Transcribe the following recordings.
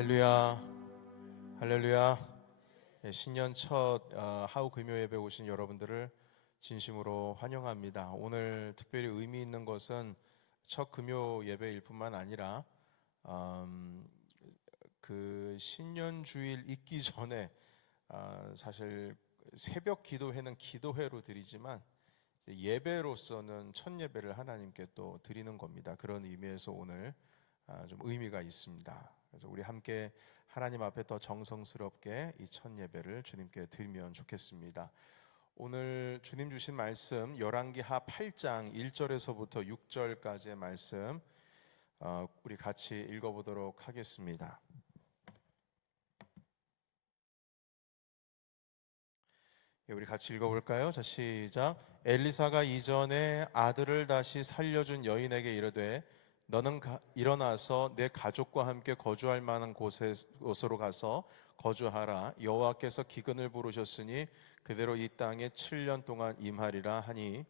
할렐루야, 할렐루야. 신년 첫 하우 금요 예배 오신 여러분들을 진심으로 환영합니다. 오늘 특별히 의미 있는 것은 첫 금요 예배일 뿐만 아니라 그 신년 주일 있기 전에 사실 새벽 기도회는 기도회로 드리지만 예배로서는 첫 예배를 하나님께 또 드리는 겁니다. 그런 의미에서 오늘 좀 의미가 있습니다. 그래서 우리 함께 하나님 앞에 더 정성스럽게 이 첫 예배를 주님께 드리면 좋겠습니다. 오늘 주님 주신 말씀 열왕기하 8장 1절에서부터 6절까지의 말씀 우리 같이 읽어보도록 하겠습니다. 우리 같이 읽어볼까요? 자, 시작. 엘리사가 이전에 아들을 다시 살려준 여인에게 이르되 너는 일어나서 내 가족과 함께 거주할 만한 곳으로 가서 거주하라. 여호와께서 기근을 부르셨으니 그대로 이 땅에 7년 동안 임하리라 하니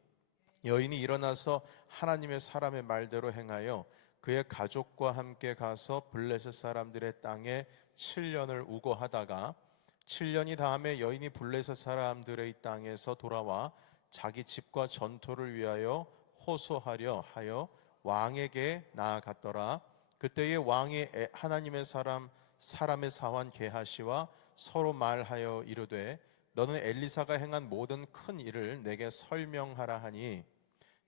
여인이 일어나서 하나님의 사람의 말대로 행하여 그의 가족과 함께 가서 블레셋 사람들의 땅에 7년을 우거하다가 7년이 다음에 여인이 블레셋 사람들의 땅에서 돌아와 자기 집과 전토를 위하여 호소하려 하여 왕에게 나아갔더라. 그때의 왕이 하나님의 사람의 사환 게하시와 서로 말하여 이르되 너는 엘리사가 행한 모든 큰 일을 내게 설명하라 하니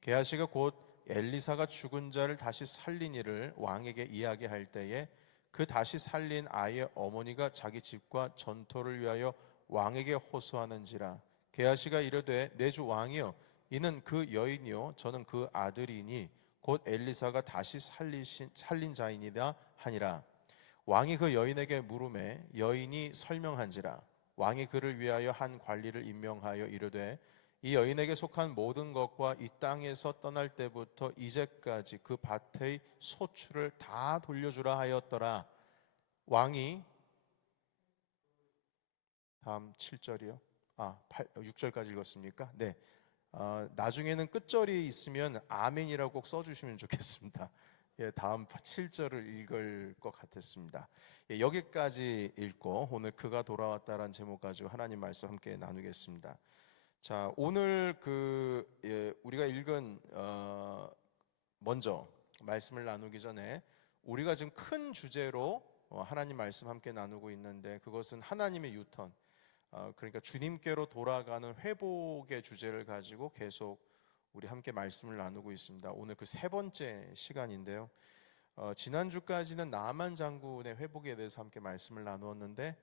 게하시가 곧 엘리사가 죽은 자를 다시 살린 일을 왕에게 이야기할 때에 그 다시 살린 아이의 어머니가 자기 집과 전토를 위하여 왕에게 호소하는지라. 게하시가 이르되 내 주 왕이여 이는 그 여인이요 저는 그 아들이니 곧 엘리사가 다시 살린 자이니라 하니라. 왕이 그 여인에게 물으매 여인이 설명한지라. 왕이 그를 위하여 한 관리를 임명하여 이르되 이 여인에게 속한 모든 것과 이 땅에서 떠날 때부터 이제까지 그 밭의 소출을 다 돌려주라 하였더라. 왕이 다음 7절이요? 6절까지 읽었습니까? 네. 나중에는 끝절이 있으면 아멘이라고 꼭 써주시면 좋겠습니다. 예, 다음 7절을 읽을 것 같았습니다. 예, 여기까지 읽고 오늘 그가 돌아왔다라는 제목 가지고 하나님 말씀 함께 나누겠습니다. 자, 오늘 우리가 읽은 먼저 말씀을 나누기 전에 우리가 지금 큰 주제로 하나님 말씀 함께 나누고 있는데 그것은 하나님의 유턴, 그러니까 주님께로 돌아가는 회복의 주제를 가지고 계속 우리 함께 말씀을 나누고 있습니다. 오늘 그 세 번째 시간인데요. 지난주까지는 나만 장군의 회복에 대해서 함께 말씀을 나누었는데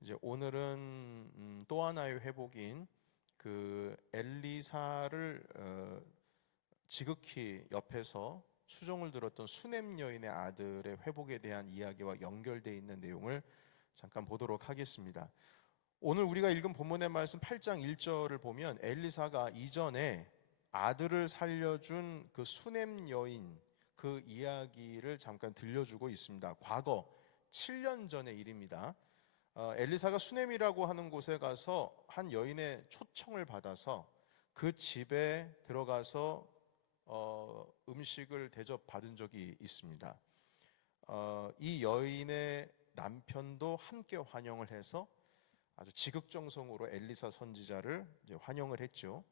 이제 오늘은 또 하나의 회복인 그 엘리사를 지극히 옆에서 수종을 들었던 수넴 여인의 아들의 회복에 대한 이야기와 연결되어 있는 내용을 잠깐 보도록 하겠습니다. 오늘 우리가 읽은 본문의 말씀 8장 1절을 보면 엘리사가 이전에 아들을 살려준 그 수넴 여인 그 이야기를 잠깐 들려주고 있습니다. 과거 7년 전의 일입니다. 엘리사가 수넴이라고 하는 곳에 가서 한 여인의 초청을 받아서 그 집에 들어가서 음식을 대접받은 적이 있습니다. 이 여인의 남편도 함께 환영을 해서 아주 지극정성으로 엘리사 선지자를 이제 환영을 했죠.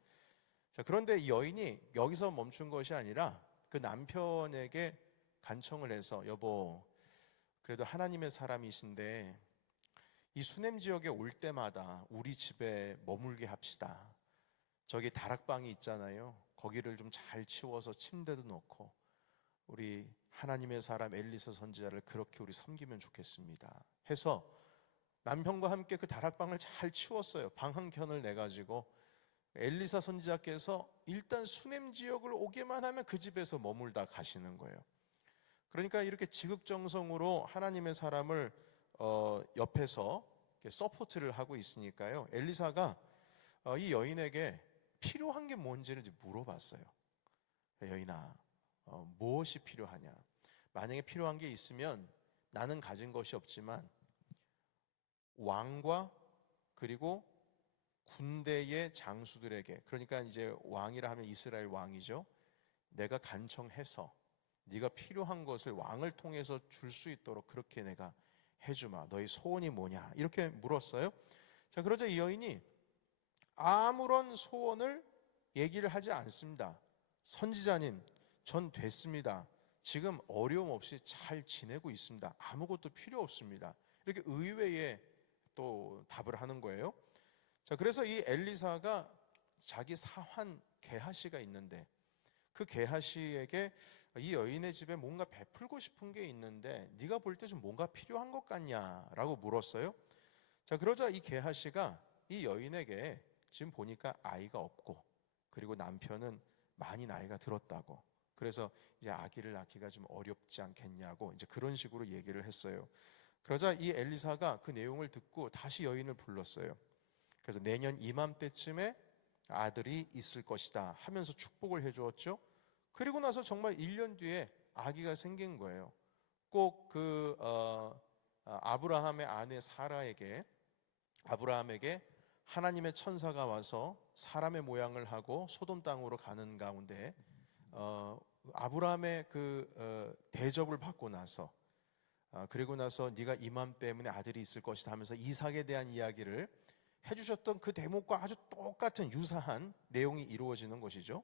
자, 그런데 이 여인이 여기서 멈춘 것이 아니라 그 남편에게 간청을 해서 여보, 그래도 하나님의 사람이신데 이 수넴 지역에 올 때마다 우리 집에 머물게 합시다. 저기 다락방이 있잖아요. 거기를 좀 잘 치워서 침대도 넣고 우리 하나님의 사람 엘리사 선지자를 그렇게 우리 섬기면 좋겠습니다 해서 남편과 함께 그 다락방을 잘 치웠어요. 방 한 켠을 내가지고 엘리사 선지자께서 일단 수넴 지역을 오게만 하면 그 집에서 머물다 가시는 거예요. 그러니까 이렇게 지극정성으로 하나님의 사람을 옆에서 서포트를 하고 있으니까요. 엘리사가 이 여인에게 필요한 게 뭔지를 물어봤어요. 여인아, 무엇이 필요하냐? 만약에 필요한 게 있으면 나는 가진 것이 없지만 왕과 그리고 군대의 장수들에게, 그러니까 이제 왕이라 하면 이스라엘 왕이죠. 내가 간청해서 네가 필요한 것을 왕을 통해서 줄 수 있도록 그렇게 내가 해주마. 너희 소원이 뭐냐? 이렇게 물었어요. 자, 그러자 이 여인이 아무런 소원을 얘기를 하지 않습니다. 선지자님, 전 됐습니다. 지금 어려움 없이 잘 지내고 있습니다. 아무것도 필요 없습니다. 이렇게 의외의 또 답을 하는 거예요. 자, 그래서 이 엘리사가 자기 사환 게하시가 있는데 그 게하시에게 이 여인의 집에 뭔가 베풀고 싶은 게 있는데 네가 볼 때 좀 뭔가 필요한 것 같냐라고 물었어요. 자, 그러자 이 게하시가 이 여인에게 지금 보니까 아이가 없고 그리고 남편은 많이 나이가 들었다고, 그래서 이제 아기를 낳기가 좀 어렵지 않겠냐고 이제 그런 식으로 얘기를 했어요. 그러자 이 엘리사가 그 내용을 듣고 다시 여인을 불렀어요. 그래서 내년 이맘때쯤에 아들이 있을 것이다 하면서 축복을 해주었죠. 그리고 나서 정말 1년 뒤에 아기가 생긴 거예요. 꼭 아브라함의 아내 사라에게 아브라함에게 하나님의 천사가 와서 사람의 모양을 하고 소돔 땅으로 가는 가운데 아브라함의 대접을 받고 나서 그리고 나서 네가 이맘때문에 아들이 있을 것이다 하면서 이삭에 대한 이야기를 해주셨던 그 대목과 아주 똑같은 유사한 내용이 이루어지는 것이죠.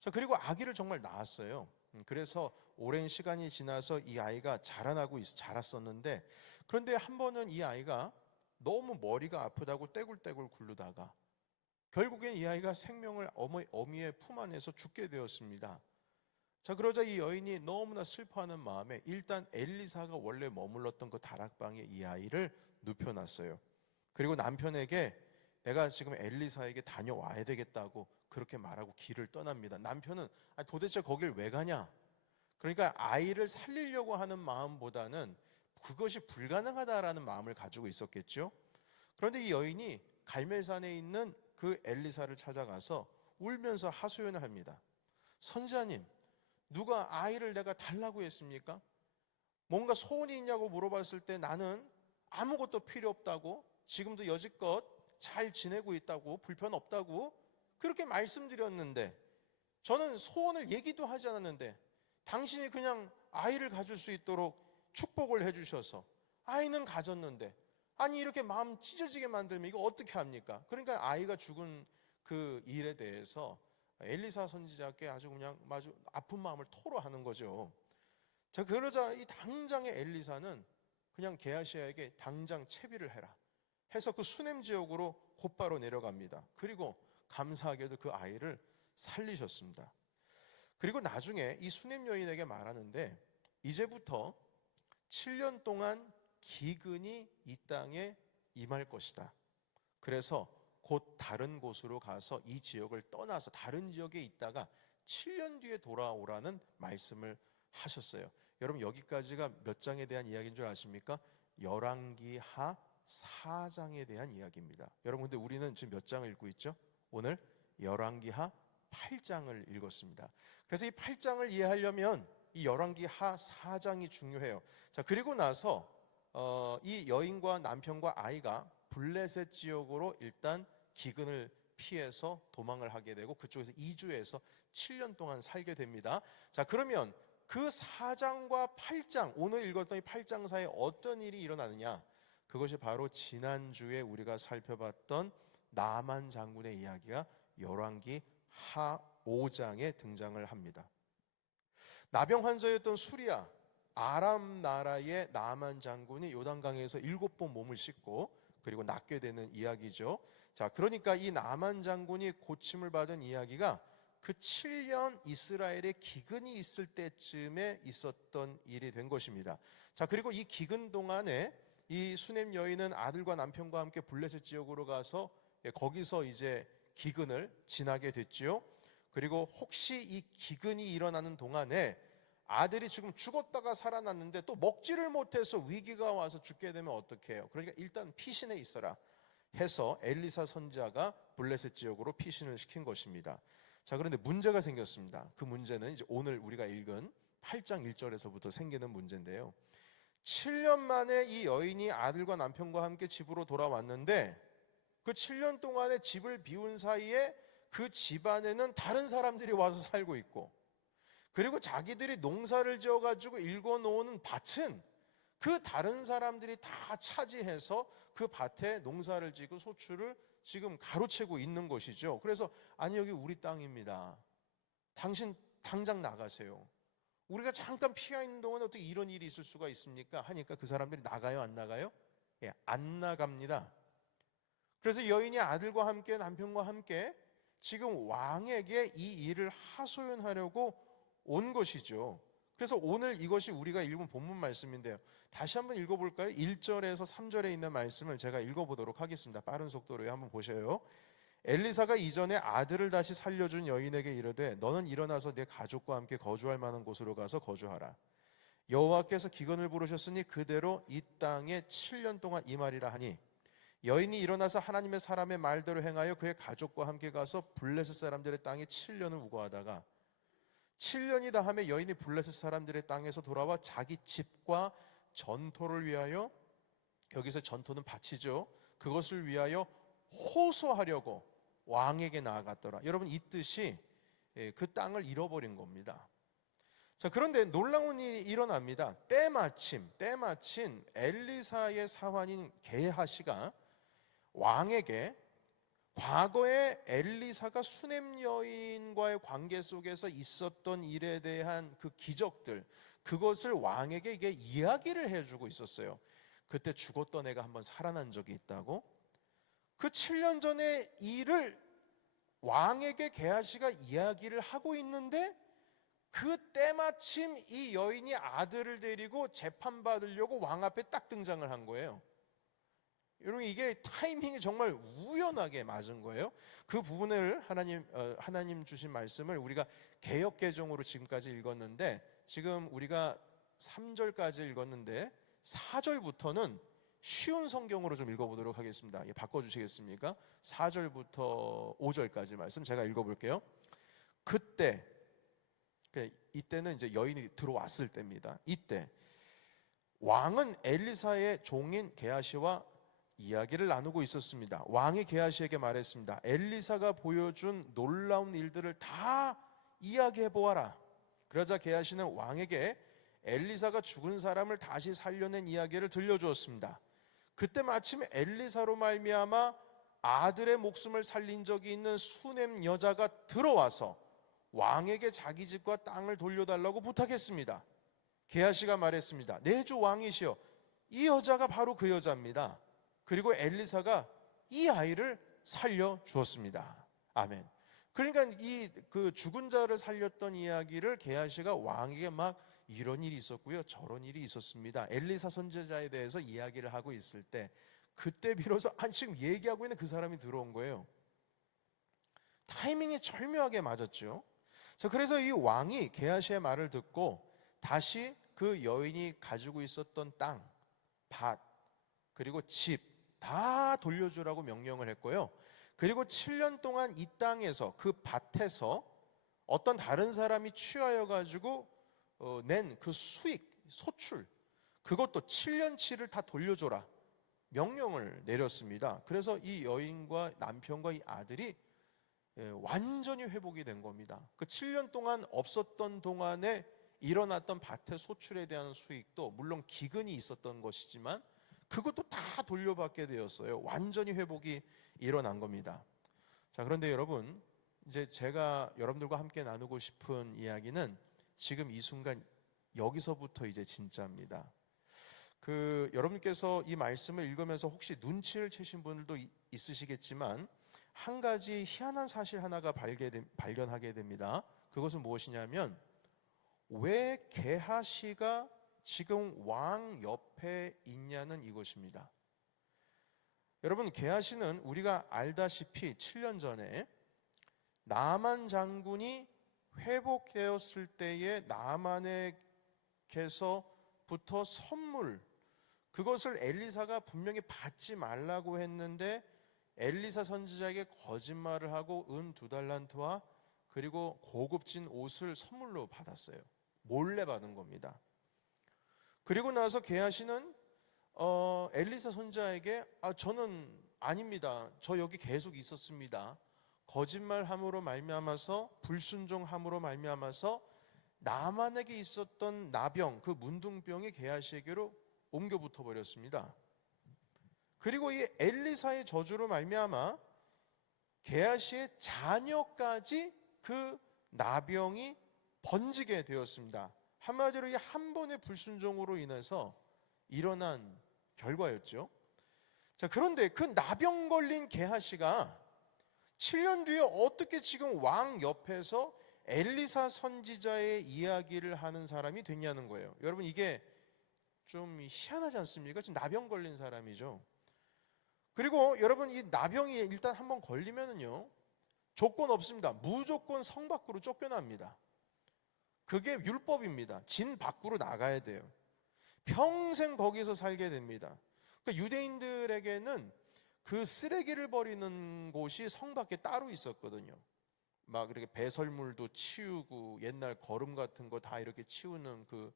자, 그리고 아기를 정말 낳았어요. 그래서 오랜 시간이 지나서 이 아이가 자랐었는데, 그런데 한 번은 이 아이가 너무 머리가 아프다고 떼굴떼굴 굴르다가 결국엔 이 아이가 생명을 어미의 품 안에서 죽게 되었습니다. 자, 그러자 이 여인이 너무나 슬퍼하는 마음에 일단 엘리사가 원래 머물렀던 그 다락방에 이 아이를 눕혀놨어요. 그리고 남편에게 내가 지금 엘리사에게 다녀와야 되겠다고 그렇게 말하고 길을 떠납니다. 남편은 도대체 거길 왜 가냐? 그러니까 아이를 살리려고 하는 마음보다는 그것이 불가능하다라는 마음을 가지고 있었겠죠. 그런데 이 여인이 갈멜산에 있는 그 엘리사를 찾아가서 울면서 하소연을 합니다. 선지자님, 누가 아이를 내가 달라고 했습니까? 뭔가 소원이 있냐고 물어봤을 때 나는 아무것도 필요 없다고, 지금도 여지껏 잘 지내고 있다고, 불편 없다고 그렇게 말씀드렸는데, 저는 소원을 얘기도 하지 않았는데 당신이 그냥 아이를 가질 수 있도록 축복을 해주셔서 아이는 가졌는데, 아니 이렇게 마음 찢어지게 만들면 이거 어떻게 합니까? 그러니까 아이가 죽은 그 일에 대해서 엘리사 선지자께 아주 아픈 마음을 토로하는 거죠. 자, 그러자 이 당장의 엘리사는 그냥 게하시아에게 당장 채비를 해라 해서 그 수넴 지역으로 곧바로 내려갑니다. 그리고 감사하게도 그 아이를 살리셨습니다. 그리고 나중에 이 수넴 여인에게 말하는데, 이제부터 7년 동안 기근이 이 땅에 임할 것이다. 그래서 곧 다른 곳으로 가서 이 지역을 떠나서 다른 지역에 있다가 7년 뒤에 돌아오라는 말씀을 하셨어요. 여러분, 여기까지가 몇 장에 대한 이야기인 줄 아십니까? 열왕기하 4장에 대한 이야기입니다. 여러분, 근데 우리는 지금 몇 장을 읽고 있죠? 오늘 열왕기하 8장을 읽었습니다. 그래서 이 8장을 이해하려면 이 열왕기하 4장이 중요해요. 자, 그리고 나서 이 여인과 남편과 아이가 블레셋 지역으로 일단 기근을 피해서 도망을 하게 되고 그쪽에서 이주해서 7년 동안 살게 됩니다. 자, 그러면 그 4장과 8장, 오늘 읽었던 이 8장 사이에 어떤 일이 일어나느냐? 그것이 바로 지난주에 우리가 살펴봤던 나만 장군의 이야기가 열왕기 하 5장에 등장을 합니다. 나병 환자였던 수리아, 아람 나라의 나만 장군이 요단강에서 7번 몸을 씻고 그리고 낫게 되는 이야기죠. 자, 그러니까 이 나만 장군이 고침을 받은 이야기가 그 7년 이스라엘의 기근이 있을 때쯤에 있었던 일이 된 것입니다. 자, 그리고 이 기근 동안에 이 수넴 여인은 아들과 남편과 함께 블레셋 지역으로 가서 거기서 이제 기근을 지나게 됐지요. 그리고 혹시 이 기근이 일어나는 동안에 아들이 지금 죽었다가 살아났는데 또 먹지를 못해서 위기가 와서 죽게 되면 어떻게 해요? 그러니까 일단 피신해 있어라 해서 엘리사 선지자가 블레셋 지역으로 피신을 시킨 것입니다. 자, 그런데 문제가 생겼습니다. 그 문제는 이제 오늘 우리가 읽은 8장 1절에서부터 생기는 문제인데요. 7년 만에 이 여인이 아들과 남편과 함께 집으로 돌아왔는데 그 7년 동안에 집을 비운 사이에 그 집안에는 다른 사람들이 와서 살고 있고, 그리고 자기들이 농사를 지어가지고 일궈 놓은 밭은 그 다른 사람들이 다 차지해서 그 밭에 농사를 지고 소출을 지금 가로채고 있는 것이죠. 그래서 아니 여기 우리 땅입니다. 당신 당장 나가세요. 우리가 잠깐 피해 있는 동안에 어떻게 이런 일이 있을 수가 있습니까? 하니까 그 사람들이 나가요, 안 나가요? 예, 안 나갑니다. 그래서 여인이 아들과 함께 남편과 함께 지금 왕에게 이 일을 하소연하려고 온 것이죠. 그래서 오늘 이것이 우리가 읽은 본문 말씀인데요. 다시 한번 읽어볼까요? 1절에서 3절에 있는 말씀을 제가 읽어보도록 하겠습니다. 빠른 속도로 한번 보셔요. 엘리사가 이전에 아들을 다시 살려준 여인에게 이르되 너는 일어나서 네 가족과 함께 거주할 만한 곳으로 가서 거주하라. 여호와께서 기근을 부르셨으니 그대로 이 땅에 7년 동안 임하리라 하니 여인이 일어나서 하나님의 사람의 말대로 행하여 그의 가족과 함께 가서 블레셋 사람들의 땅에 7년을 우거하다가 7년이 다음에 여인이 블레셋 사람들의 땅에서 돌아와 자기 집과 전토를 위하여, 여기서 전토는 밭이죠, 그것을 위하여 호소하려고 왕에게 나아갔더라. 여러분, 이 뜻이 그 땅을 잃어버린 겁니다. 자, 그런데 놀라운 일이 일어납니다. 때마침 엘리사의 사환인 게하시가 왕에게 과거에 엘리사가 수넴 여인과의 관계 속에서 있었던 일에 대한 그 기적들, 그것을 왕에게 이게 이야기를 해주고 있었어요. 그때 죽었던 애가 한번 살아난 적이 있다고. 그 7년 전의 일을 왕에게 게하시가 이야기를 하고 있는데 그 때마침 이 여인이 아들을 데리고 재판받으려고 왕 앞에 딱 등장을 한 거예요. 여러분, 이게 타이밍이 정말 우연하게 맞은 거예요. 그 부분을 하나님 주신 말씀을 우리가 개역 개정으로 지금까지 읽었는데, 지금 우리가 3절까지 읽었는데 4절부터는 쉬운 성경으로 좀 읽어보도록 하겠습니다. 바꿔주시겠습니까? 4절부터 5절까지 말씀 제가 읽어볼게요. 그때, 이때는 이제 여인이 들어왔을 때입니다. 이때 왕은 엘리사의 종인 게하시와 이야기를 나누고 있었습니다. 왕이 게하시에게 말했습니다. 엘리사가 보여준 놀라운 일들을 다 이야기해 보아라. 그러자 게하시는 왕에게 엘리사가 죽은 사람을 다시 살려낸 이야기를 들려주었습니다. 그때 마침 엘리사로 말미암아 아들의 목숨을 살린 적이 있는 수넴 여자가 들어와서 왕에게 자기 집과 땅을 돌려달라고 부탁했습니다. 게하시가 말했습니다. 내 주 왕이시여, 이 여자가 바로 그 여자입니다. 그리고 엘리사가 이 아이를 살려 주었습니다. 아멘. 그러니까 이 그 죽은 자를 살렸던 이야기를 게하시가 왕에게 막 이런 일이 있었고요, 저런 일이 있었습니다, 엘리사 선지자에 대해서 이야기를 하고 있을 때, 그때 비로소 지금 얘기하고 있는 그 사람이 들어온 거예요. 타이밍이 절묘하게 맞았죠. 자, 그래서 이 왕이 게하시의 말을 듣고 다시 그 여인이 가지고 있었던 땅, 밭, 그리고 집 다 돌려주라고 명령을 했고요. 그리고 7년 동안 이 땅에서, 그 밭에서 어떤 다른 사람이 취하여 가지고 낸 그 수익, 소출, 그것도 7년치를 다 돌려줘라 명령을 내렸습니다. 그래서 이 여인과 남편과 이 아들이 완전히 회복이 된 겁니다. 그 7년 동안 없었던 동안에 일어났던 밭의 소출에 대한 수익도 물론 기근이 있었던 것이지만 그것도 다 돌려받게 되었어요. 완전히 회복이 일어난 겁니다. 자, 그런데 여러분, 이제 제가 여러분들과 함께 나누고 싶은 이야기는 지금 이 순간 여기서부터 이제 진짜입니다. 여러분께서 이 말씀을 읽으면서 혹시 눈치를 채신 분들도 있으시겠지만 한 가지 희한한 사실 하나가 발견하게 됩니다. 그것은 무엇이냐면, 왜 게하시가 지금 왕 옆에 있냐는 이것입니다. 여러분, 게하시는 우리가 알다시피 7년 전에 나만 장군이 회복되었을 때에 나만에게서부터 선물, 그것을 엘리사가 분명히 받지 말라고 했는데 엘리사 선지자에게 거짓말을 하고 은 2달란트와 그리고 고급진 옷을 선물로 받았어요. 몰래 받은 겁니다. 그리고 나서 게하시는 엘리사 선지자에게 저는 아닙니다, 저 여기 계속 있었습니다, 거짓말함으로 말미암아서, 불순종함으로 말미암아서 나만에게 있었던 나병, 그 문둥병이 게하시에게로 옮겨 붙어 버렸습니다. 그리고 이 엘리사의 저주로 말미암아 게하시의 자녀까지 그 나병이 번지게 되었습니다. 한마디로 이 한 번의 불순종으로 인해서 일어난 결과였죠. 자, 그런데 그 나병 걸린 게하시가 7년 뒤에 어떻게 지금 왕 옆에서 엘리사 선지자의 이야기를 하는 사람이 됐냐는 거예요. 여러분, 이게 좀 희한하지 않습니까? 지금 나병 걸린 사람이죠. 그리고 여러분, 이 나병이 일단 한번 걸리면은요, 조건 없습니다. 무조건 성 밖으로 쫓겨납니다. 그게 율법입니다. 진 밖으로 나가야 돼요. 평생 거기서 살게 됩니다. 그러니까 유대인들에게는 그 쓰레기를 버리는 곳이 성 밖에 따로 있었거든요. 막 이렇게 배설물도 치우고 옛날 거름 같은 거 다 이렇게 치우는 그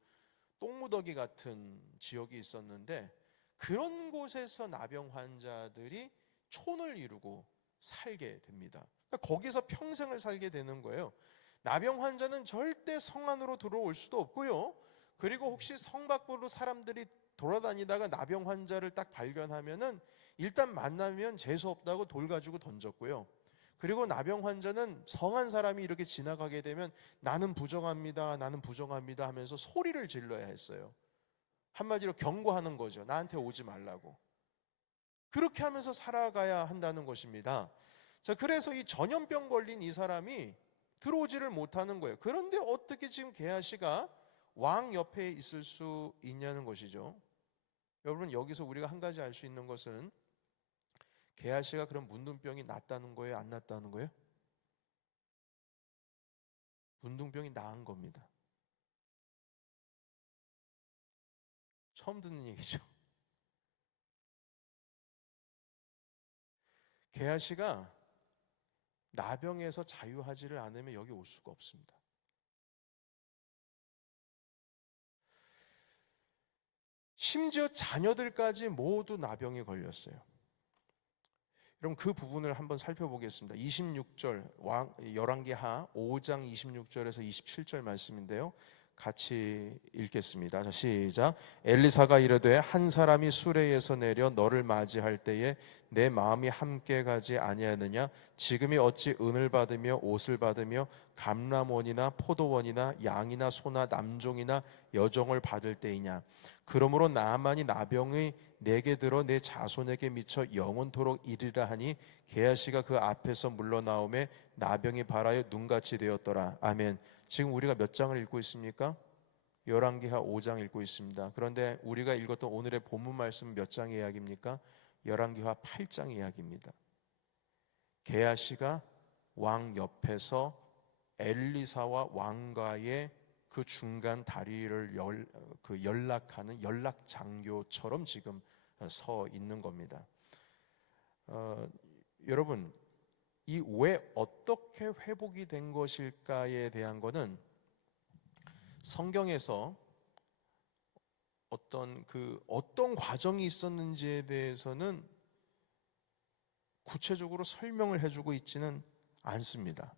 똥무더기 같은 지역이 있었는데, 그런 곳에서 나병 환자들이 촌을 이루고 살게 됩니다. 그러니까 거기서 평생을 살게 되는 거예요. 나병 환자는 절대 성 안으로 들어올 수도 없고요. 그리고 혹시 성 밖으로 사람들이 돌아다니다가 나병 환자를 딱 발견하면은 일단 만나면 재수 없다고 돌 가지고 던졌고요. 그리고 나병 환자는 성한 사람이 이렇게 지나가게 되면 나는 부정합니다, 나는 부정합니다 하면서 소리를 질러야 했어요. 한마디로 경고하는 거죠. 나한테 오지 말라고. 그렇게 하면서 살아가야 한다는 것입니다. 자, 그래서 이 전염병 걸린 이 사람이 들어오지를 못하는 거예요. 그런데 어떻게 지금 게하시가 왕 옆에 있을 수 있냐는 것이죠. 여러분, 여기서 우리가 한 가지 알 수 있는 것은 게하시가 그런 문둥병이 낫다는 거예요, 안 낫다는 거예요? 문둥병이 나은 겁니다. 처음 듣는 얘기죠. 게하시가 나병에서 자유하지를 않으면 여기 올 수가 없습니다. 심지어 자녀들까지 모두 나병에 걸렸어요. 여러분, 그 부분을 한번 살펴보겠습니다. 26절 열왕기하 5장 26절에서 27절 말씀인데요, 같이 읽겠습니다. 자, 시작. 엘리사가 이르되 한 사람이 수레에서 내려 너를 맞이할 때에 내 마음이 함께 가지 아니하느냐? 지금이 어찌 은을 받으며 옷을 받으며 감람원이나 포도원이나 양이나 소나 남종이나 여종을 받을 때이냐? 그러므로 나만이 나병의 내게 들어 내 자손에게 미쳐 영원토록 이르라 하니 게하시가 그 앞에서 물러나오매 나병이 발하여 눈같이 되었더라. 아멘. 지금 우리가 몇 장을 읽고 있습니까? 열왕기하 5장 읽고 있습니다. 그런데 우리가 읽었던 오늘의 본문 말씀은 몇 장의 이야기입니까? 열왕기하 8장 이야기입니다. 게하시가 왕 옆에서 엘리사와 왕과의 그 중간 다리를 연락하는 연락 장교처럼 지금 서 있는 겁니다. 여러분, 이 왜 어떻게 회복이 된 것일까에 대한 것은 성경에서 어떤 과정이 있었는지에 대해서는 구체적으로 설명을 해주고 있지는 않습니다.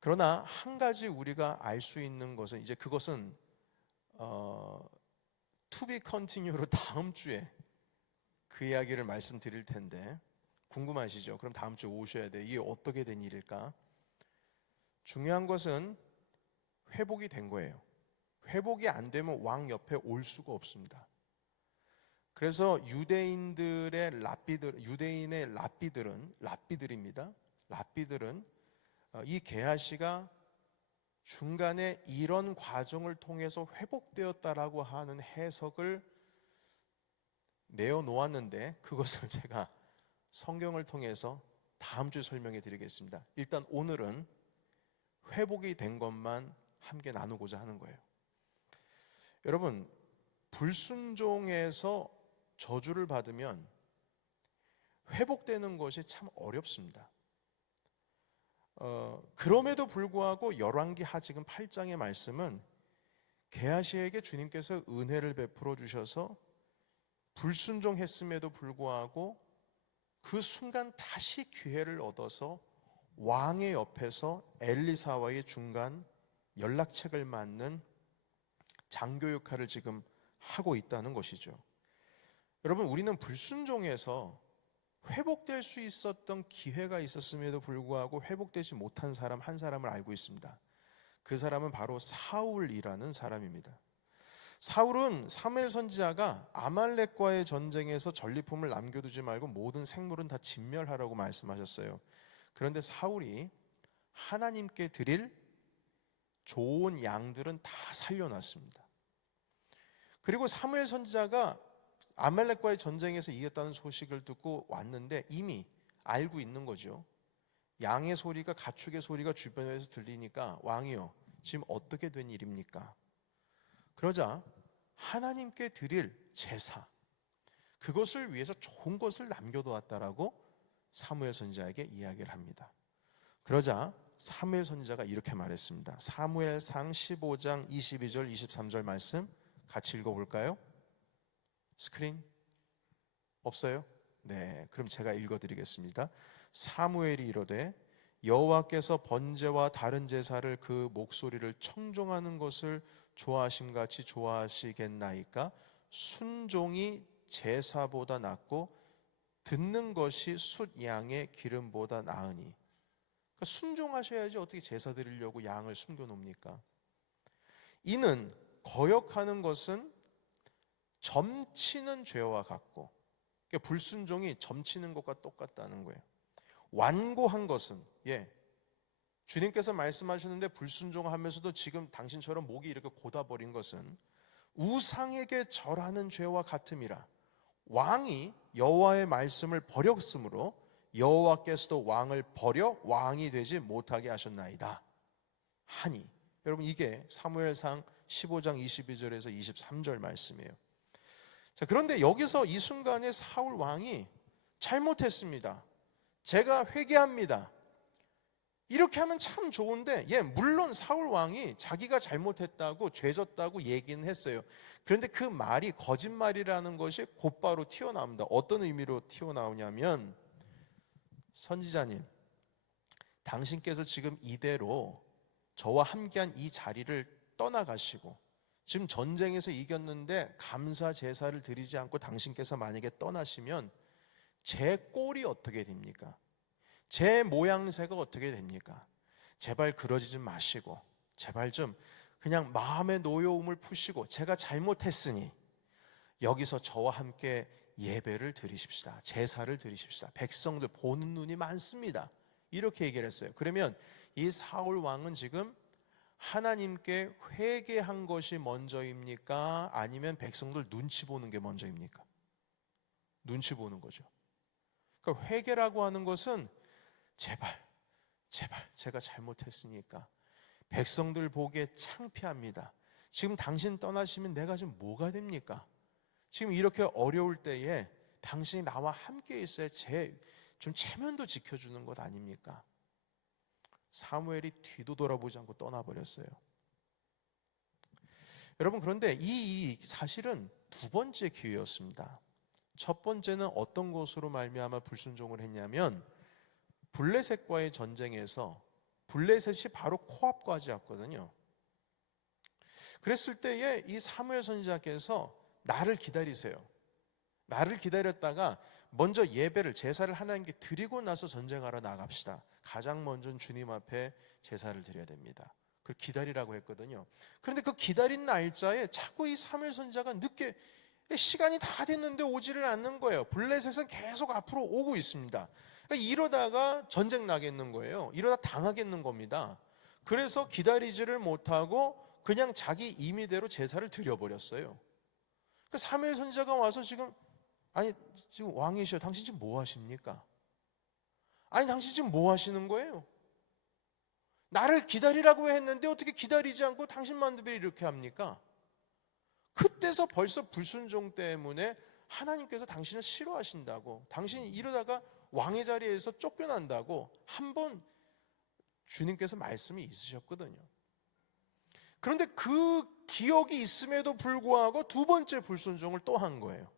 그러나 한 가지 우리가 알 수 있는 것은, 이제 그것은 to be continue로 다음 주에 그 이야기를 말씀드릴 텐데 궁금하시죠? 그럼 다음 주에 오셔야 돼요. 이게 어떻게 된 일일까? 중요한 것은 회복이 된 거예요. 회복이 안 되면 왕 옆에 올 수가 없습니다. 그래서 유대인의 랍비들은 이 게하시가 중간에 이런 과정을 통해서 회복되었다라고 하는 해석을 내어놓았는데, 그것을 제가 성경을 통해서 다음 주에 설명해 드리겠습니다. 일단 오늘은 회복이 된 것만 함께 나누고자 하는 거예요. 여러분, 불순종에서 저주를 받으면 회복되는 것이 참 어렵습니다. 그럼에도 불구하고 열왕기하 지금 8장의 말씀은 게하시에게 주님께서 은혜를 베풀어 주셔서 불순종했음에도 불구하고 그 순간 다시 기회를 얻어서 왕의 옆에서 엘리사와의 중간 연락책을 맡는 장교 역할을 지금 하고 있다는 것이죠. 여러분, 우리는 불순종에서 회복될 수 있었던 기회가 있었음에도 불구하고 회복되지 못한 사람 한 사람을 알고 있습니다. 그 사람은 바로 사울이라는 사람입니다. 사울은 사무엘 선지자가 아말렉과의 전쟁에서 전리품을 남겨두지 말고 모든 생물은 다 진멸하라고 말씀하셨어요. 그런데 사울이 하나님께 드릴 좋은 양들은 다 살려놨습니다. 그리고 사무엘 선지자가 아말렉과의 전쟁에서 이겼다는 소식을 듣고 왔는데 이미 알고 있는 거죠. 양의 소리가, 가축의 소리가 주변에서 들리니까 왕이요, 지금 어떻게 된 일입니까? 그러자 하나님께 드릴 제사, 그것을 위해서 좋은 것을 남겨두었다라고 사무엘 선지자에게 이야기를 합니다. 그러자 사무엘 선지자가 이렇게 말했습니다. 사무엘상 15장 22절 23절 말씀 같이 읽어볼까요? 스크린 없어요? 네, 그럼 제가 읽어드리겠습니다. 사무엘이 이르되 여호와께서 번제와 다른 제사를 그 목소리를 청종하는 것을 좋아하심같이 좋아하시겠나이까? 순종이 제사보다 낫고 듣는 것이 숫 양의 기름보다 나으니. 그러니까 순종하셔야지 어떻게 제사 드리려고 양을 숨겨놓습니까? 이는 거역하는 것은 점치는 죄와 같고, 그러니까 불순종이 점치는 것과 똑같다는 거예요. 완고한 것은, 주님께서 말씀하셨는데 불순종하면서도 지금 당신처럼 목이 이렇게 곧아버린 것은 우상에게 절하는 죄와 같음이라. 왕이 여호와의 말씀을 버렸으므로 여호와께서도 왕을 버려 왕이 되지 못하게 하셨나이다 하니. 여러분, 이게 사무엘상 15장 22절에서 23절 말씀이에요. 자, 그런데 여기서 이 순간에 사울 왕이 잘못했습니다. 제가 회개합니다. 이렇게 하면 참 좋은데, 물론 사울 왕이 자기가 잘못했다고 죄졌다고 얘기는 했어요. 그런데 그 말이 거짓말이라는 것이 곧바로 튀어나옵니다. 어떤 의미로 튀어나오냐면, 선지자님, 당신께서 지금 이대로 저와 함께한 이 자리를 떠나가시고 지금 전쟁에서 이겼는데 감사 제사를 드리지 않고 당신께서 만약에 떠나시면 제 꼴이 어떻게 됩니까? 제 모양새가 어떻게 됩니까? 제발 그러지 좀 마시고 제발 좀 그냥 마음의 노여움을 푸시고 제가 잘못했으니 여기서 저와 함께 예배를 드리십시다. 제사를 드리십시다. 백성들 보는 눈이 많습니다. 이렇게 얘기를 했어요. 그러면 이 사울 왕은 지금 하나님께 회개한 것이 먼저입니까? 아니면 백성들 눈치 보는 게 먼저입니까? 눈치 보는 거죠. 그러니까 회개라고 하는 것은 제발 제가 잘못했으니까 백성들 보기에 창피합니다. 지금 당신 떠나시면 내가 지금 뭐가 됩니까? 지금 이렇게 어려울 때에 당신이 나와 함께 있어야 좀 체면도 지켜주는 것 아닙니까? 사무엘이 뒤도 돌아보지 않고 떠나버렸어요. 여러분, 그런데 이 사실은 두 번째 기회였습니다. 첫 번째는 어떤 것으로 말미암아 불순종을 했냐면 블레셋과의 전쟁에서 블레셋이 바로 코앞까지였거든요. 그랬을 때에 이 사무엘 선지자께서 나를 기다리세요. 나를 기다렸다가 먼저 예배를, 제사를 하나님께 드리고 나서 전쟁하러 나갑시다. 가장 먼저는 주님 앞에 제사를 드려야 됩니다. 그걸 기다리라고 했거든요. 그런데 그 기다린 날짜에 자꾸 이 사무엘 선지자가 늦게, 시간이 다 됐는데 오지를 않는 거예요. 블레셋은 계속 앞으로 오고 있습니다. 그러니까 이러다가 전쟁 나겠는 거예요. 이러다 당하겠는 겁니다. 그래서 기다리지를 못하고 그냥 자기 임의대로 제사를 드려버렸어요. 그러니까 사무엘 선지자가 와서 지금 왕이셔, 당신 지금 뭐 하십니까? 당신 지금 뭐 하시는 거예요? 나를 기다리라고 했는데 어떻게 기다리지 않고 당신만 왜 이렇게 합니까? 그때서 벌써 불순종 때문에 하나님께서 당신을 싫어하신다고, 당신이 이러다가 왕의 자리에서 쫓겨난다고 한번 주님께서 말씀이 있으셨거든요. 그런데 그 기억이 있음에도 불구하고 두 번째 불순종을 또 한 거예요.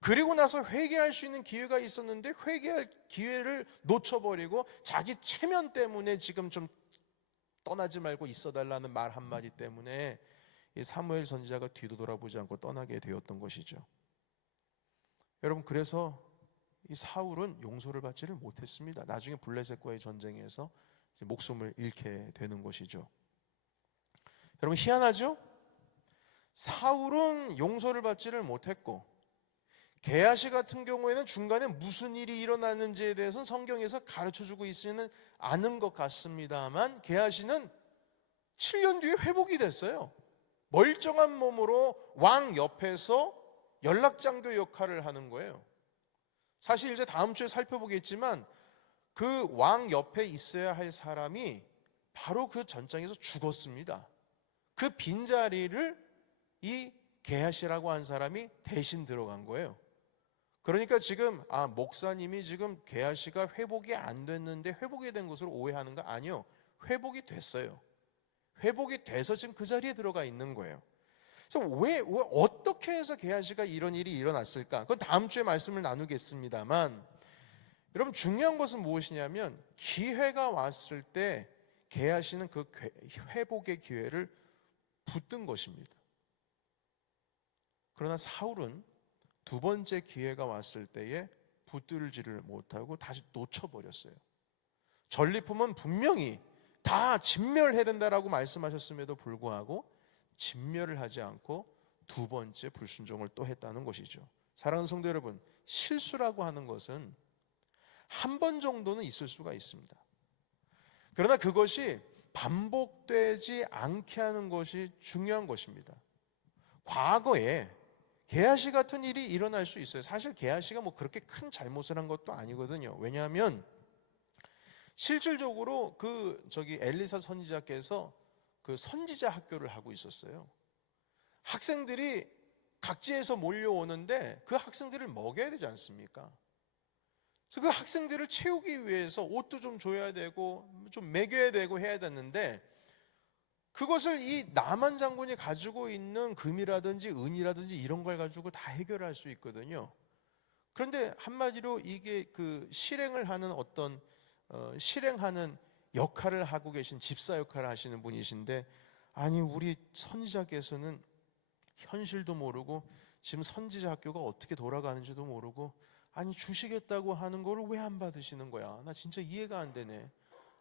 그리고 나서 회개할 수 있는 기회가 있었는데 회개할 기회를 놓쳐버리고 자기 체면 때문에 지금 좀 떠나지 말고 있어달라는 말 한마디 때문에 이 사무엘 선지자가 뒤도 돌아보지 않고 떠나게 되었던 것이죠. 여러분, 그래서 이 사울은 용서를 받지를 못했습니다. 나중에 블레셋과의 전쟁에서 목숨을 잃게 되는 것이죠. 여러분, 희한하죠? 사울은 용서를 받지를 못했고, 게하시 같은 경우에는 중간에 무슨 일이 일어났는지에 대해서는 성경에서 가르쳐주고 있지는 않은 것 같습니다만, 게하시는 7년 뒤에 회복이 됐어요. 멀쩡한 몸으로 왕 옆에서 연락장교 역할을 하는 거예요. 사실 이제 다음 주에 살펴보겠지만 그 왕 옆에 있어야 할 사람이 바로 그 전장에서 죽었습니다. 그 빈자리를 이 게하시라고 한 사람이 대신 들어간 거예요. 그러니까 지금 목사님이 지금 게하시가 회복이 안 됐는데 회복이 된 것으로 오해하는 거 아니요. 회복이 됐어요. 회복이 돼서 지금 그 자리에 들어가 있는 거예요. 그래서 왜 어떻게 해서 게하시가 이런 일이 일어났을까? 그건 다음 주에 말씀을 나누겠습니다만, 여러분, 중요한 것은 무엇이냐면 기회가 왔을 때 게하시는 그 회복의 기회를 붙든 것입니다. 그러나 사울은 두 번째 기회가 왔을 때에 붙들지를 못하고 다시 놓쳐버렸어요. 전리품은 분명히 다 진멸해야 된다라고 말씀하셨음에도 불구하고 진멸을 하지 않고 두 번째 불순종을 또 했다는 것이죠. 사랑하는 성도 여러분, 실수라고 하는 것은 한 번 정도는 있을 수가 있습니다. 그러나 그것이 반복되지 않게 하는 것이 중요한 것입니다. 과거에 게하시 같은 일이 일어날 수 있어요. 사실 게하시가 뭐 그렇게 큰 잘못을 한 것도 아니거든요. 왜냐하면 실질적으로 엘리사 선지자께서 그 선지자 학교를 하고 있었어요. 학생들이 각지에서 몰려오는데 그 학생들을 먹여야 되지 않습니까? 그래서 그 학생들을 채우기 위해서 옷도 좀 줘야 되고 좀 먹여야 되고 해야 됐는데, 그것을 이 나만 장군이 가지고 있는 금이라든지 은이라든지 이런 걸 가지고 다 해결할 수 있거든요. 그런데 한마디로 이게 그 실행을 하는 실행하는 역할을 하고 계신 집사 역할을 하시는 분이신데, 아니 우리 선지자께서는 현실도 모르고 지금 선지자 학교가 어떻게 돌아가는지도 모르고 아니 주시겠다고 하는 거를 왜 안 받으시는 거야? 나 진짜 이해가 안 되네.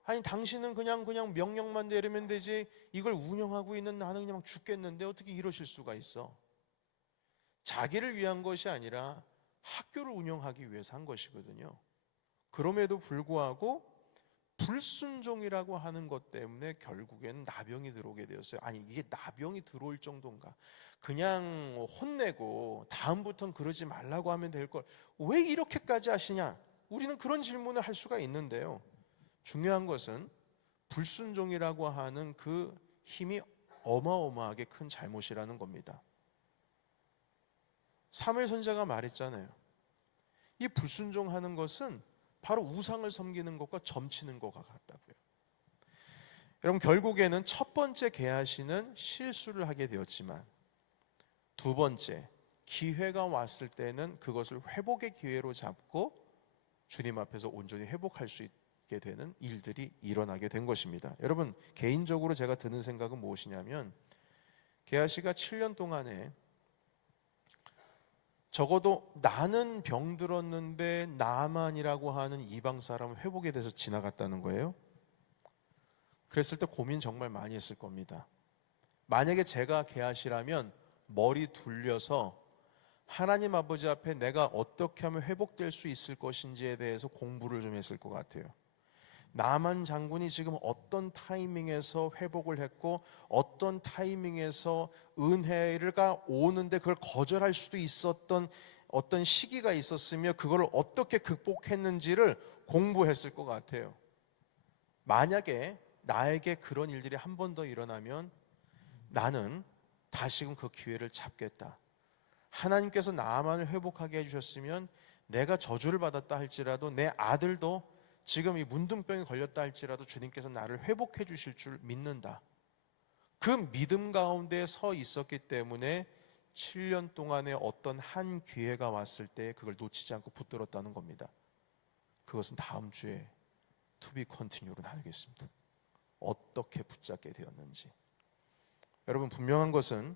아니 당신은 그냥 명령만 내리면 되지 이걸 운영하고 있는 나는 그냥 죽겠는데 어떻게 이러실 수가 있어? 자기를 위한 것이 아니라 학교를 운영하기 위해서 한 것이거든요. 그럼에도 불구하고 불순종이라고 하는 것 때문에 결국에는 나병이 들어오게 되었어요. 아니 이게 나병이 들어올 정도인가? 그냥 혼내고 다음부터는 그러지 말라고 하면 될 걸 왜 이렇게까지 하시냐? 우리는 그런 질문을 할 수가 있는데요. 중요한 것은 불순종이라고 하는 그 힘이 어마어마하게 큰 잘못이라는 겁니다. 사무엘 선지자가 말했잖아요. 이 불순종하는 것은 바로 우상을 섬기는 것과 점치는 것과 같다고요. 여러분, 결국에는 첫 번째 게하시는 실수를 하게 되었지만 두 번째 기회가 왔을 때는 그것을 회복의 기회로 잡고 주님 앞에서 온전히 회복할 수 있게 되는 일들이 일어나게 된 것입니다. 여러분, 개인적으로 제가 드는 생각은 무엇이냐면 게하시가 7년 동안에 적어도 나는 병들었는데 나만이라고 하는 이방 사람은 회복에 대해서 지나갔다는 거예요. 그랬을 때 고민 정말 많이 했을 겁니다. 만약에 제가 게하시라면 머리 둘려서 하나님 아버지 앞에 내가 어떻게 하면 회복될 수 있을 것인지에 대해서 공부를 좀 했을 것 같아요. 나만 장군이 지금 어떤 타이밍에서 회복을 했고 어떤 타이밍에서 은혜가 오는데 그걸 거절할 수도 있었던 어떤 시기가 있었으며 그걸 어떻게 극복했는지를 공부했을 것 같아요. 만약에 나에게 그런 일들이 한 번 더 일어나면 나는 다시금 그 기회를 잡겠다. 하나님께서 나만을 회복하게 해주셨으면 내가 저주를 받았다 할지라도 내 아들도 지금 이 문둥병에 걸렸다 할지라도 주님께서 나를 회복해 주실 줄 믿는다. 그 믿음 가운데 서 있었기 때문에 7년 동안에 어떤 한 기회가 왔을 때 그걸 놓치지 않고 붙들었다는 겁니다. 그것은 다음 주에 To be continue로 나누겠습니다. 어떻게 붙잡게 되었는지. 여러분, 분명한 것은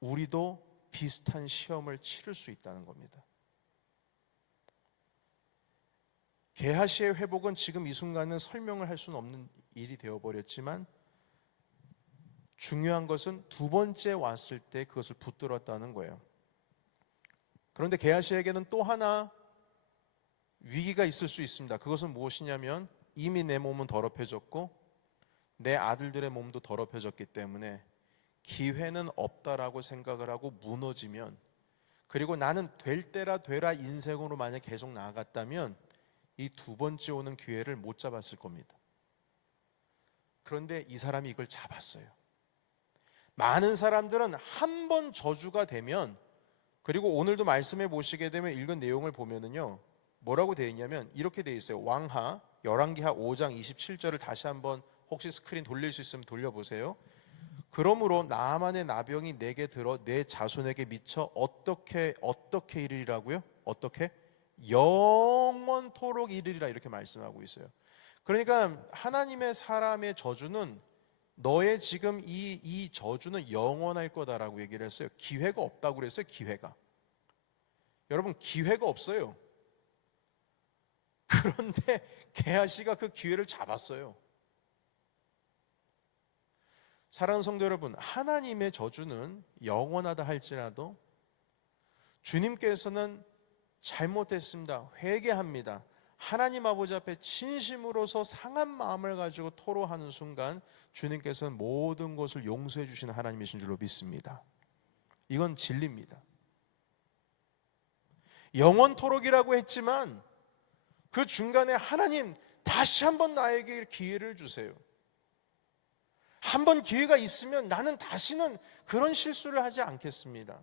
우리도 비슷한 시험을 치를 수 있다는 겁니다. 게하시의 회복은 지금 이 순간은 설명을 할 수는 없는 일이 되어버렸지만, 중요한 것은 두 번째 왔을 때 그것을 붙들었다는 거예요. 그런데 게하시에게는 또 하나 위기가 있을 수 있습니다. 그것은 무엇이냐면, 이미 내 몸은 더럽혀졌고 내 아들들의 몸도 더럽혀졌기 때문에 기회는 없다라고 생각을 하고 무너지면, 그리고 나는 될 때라 되라 인생으로 만약 계속 나아갔다면 이 두 번째 오는 기회를 못 잡았을 겁니다. 그런데 이 사람이 이걸 잡았어요. 많은 사람들은 한 번 저주가 되면, 그리고 오늘도 말씀해 보시게 되면 읽은 내용을 보면은요, 뭐라고 되어 있냐면 이렇게 되어 있어요. 왕하 열왕기하 5장 27절을 다시 한번 혹시 스크린 돌릴 수 있으면 돌려보세요. 그러므로 나아만의 나병이 내게 들어 내 자손에게 미쳐 어떻게 이르리라고요? 어떻게? 영원토록 이르리라, 이렇게 말씀하고 있어요. 그러니까 하나님의 사람의 저주는, 너의 지금 이 저주는 영원할 거다라고 얘기를 했어요. 기회가 없다고 그랬어요. 기회가. 여러분, 기회가 없어요. 그런데 게하시가 그 기회를 잡았어요. 사랑하는 성도 여러분, 하나님의 저주는 영원하다 할지라도 주님께서는 잘못했습니다, 회개합니다, 하나님 아버지 앞에 진심으로서 상한 마음을 가지고 토로하는 순간 주님께서는 모든 것을 용서해 주시는 하나님이신 줄로 믿습니다. 이건 진리입니다. 영원토록이라고 했지만 그 중간에 하나님, 다시 한번 나에게 기회를 주세요. 한 번 기회가 있으면 나는 다시는 그런 실수를 하지 않겠습니다.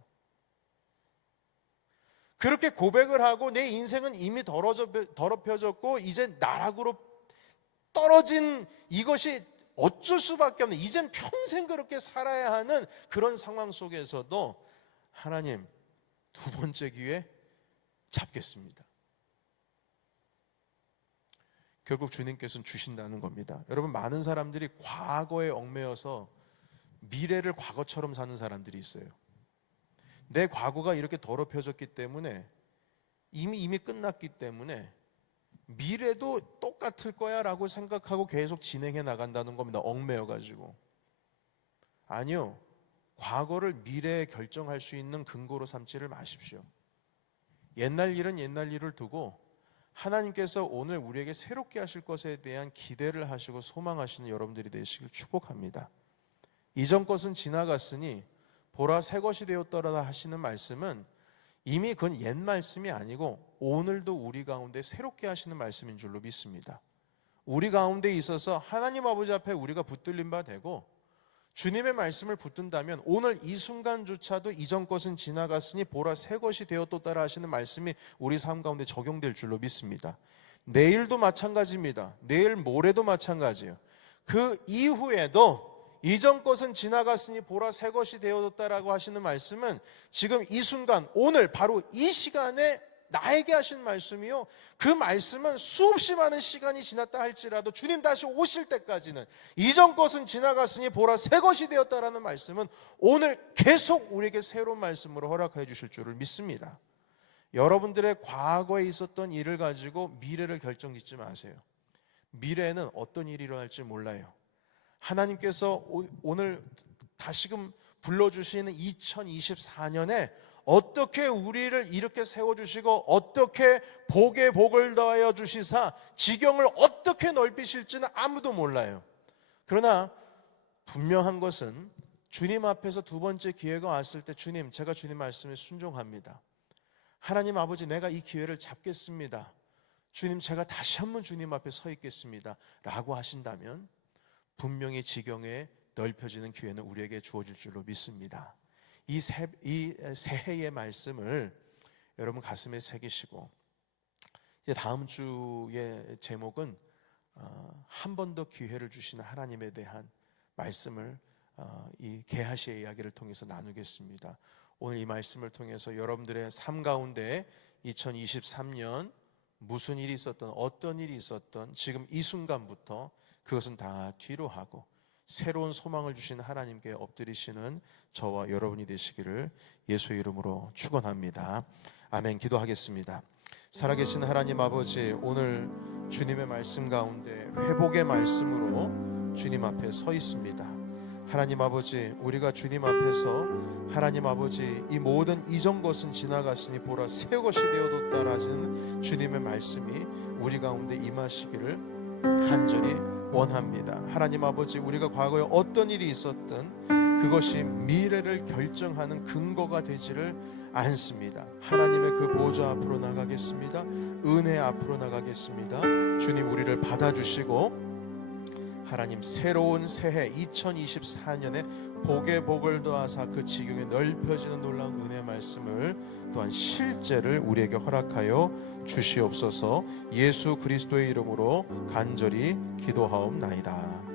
그렇게 고백을 하고 내 인생은 이미 더럽혀졌고 이제 나락으로 떨어진, 이것이 어쩔 수밖에 없는, 이젠 평생 그렇게 살아야 하는 그런 상황 속에서도 하나님, 두 번째 기회 잡겠습니다. 결국 주님께서는 주신다는 겁니다. 여러분, 많은 사람들이 과거에 얽매여서 미래를 과거처럼 사는 사람들이 있어요. 내 과거가 이렇게 더럽혀졌기 때문에, 이미 끝났기 때문에 미래도 똑같을 거야 라고 생각하고 계속 진행해 나간다는 겁니다. 얽매여가지고. 아니요, 과거를 미래에 결정할 수 있는 근거로 삼지를 마십시오. 옛날 일은 옛날 일을 두고 하나님께서 오늘 우리에게 새롭게 하실 것에 대한 기대를 하시고 소망하시는 여러분들이 되시길 축복합니다. 이전 것은 지나갔으니 보라 새 것이 되었더라 하시는 말씀은 이미 그건 옛 말씀이 아니고 오늘도 우리 가운데 새롭게 하시는 말씀인 줄로 믿습니다. 우리 가운데 있어서 하나님 아버지 앞에 우리가 붙들린 바 되고 주님의 말씀을 붙든다면 오늘 이 순간조차도 이전 것은 지나갔으니 보라 새 것이 되었도다 하시는 말씀이 우리 삶 가운데 적용될 줄로 믿습니다. 내일도 마찬가지입니다. 내일 모레도 마찬가지예요. 그 이후에도 이전 것은 지나갔으니 보라 새 것이 되었다라고 하시는 말씀은 지금 이 순간, 오늘 바로 이 시간에 나에게 하신 말씀이요, 그 말씀은 수없이 많은 시간이 지났다 할지라도 주님 다시 오실 때까지는 이전 것은 지나갔으니 보라 새 것이 되었다라는 말씀은 오늘 계속 우리에게 새로운 말씀으로 허락해 주실 줄을 믿습니다. 여러분들의 과거에 있었던 일을 가지고 미래를 결정짓지 마세요. 미래에는 어떤 일이 일어날지 몰라요. 하나님께서 오늘 다시금 불러주시는 2024년에 어떻게 우리를 이렇게 세워주시고 어떻게 복에 복을 더하여 주시사 지경을 어떻게 넓히실지는 아무도 몰라요. 그러나 분명한 것은 주님 앞에서 두 번째 기회가 왔을 때, 주님, 제가 주님 말씀에 순종합니다. 하나님 아버지, 내가 이 기회를 잡겠습니다. 주님, 제가 다시 한번 주님 앞에 서 있겠습니다 라고 하신다면 분명히 지경에 넓혀지는 기회는 우리에게 주어질 줄로 믿습니다. 이 새해의 말씀을 여러분 가슴에 새기시고, 이제 다음 주의 제목은 한 번 더 기회를 주시는 하나님에 대한 말씀을 이 게하시의 이야기를 통해서 나누겠습니다. 오늘 이 말씀을 통해서 여러분들의 삶 가운데 2023년 무슨 일이 있었던, 어떤 일이 있었던 지금 이 순간부터 그것은 다 뒤로 하고 새로운 소망을 주신 하나님께 엎드리시는 저와 여러분이 되시기를 예수의 이름으로 축원합니다. 아멘. 기도하겠습니다. 살아계신 하나님 아버지, 오늘 주님의 말씀 가운데 회복의 말씀으로 주님 앞에 서 있습니다. 하나님 아버지, 우리가 주님 앞에서 하나님 아버지 이 모든 이전 것은 지나갔으니 보라 새 것이 되어뒀다 하시는 주님의 말씀이 우리 가운데 임하시기를 간절히 원합니다. 하나님 아버지, 우리가 과거에 어떤 일이 있었든 그것이 미래를 결정하는 근거가 되지를 않습니다. 하나님의 그 보좌 앞으로 나가겠습니다. 은혜 앞으로 나가겠습니다. 주님, 우리를 받아주시고 하나님 새로운 새해 2024년에 복에 복을 더하사 그 지경에 넓혀지는 놀라운 은혜 말씀을 또한 실제를 우리에게 허락하여 주시옵소서. 예수 그리스도의 이름으로 간절히 기도하옵나이다.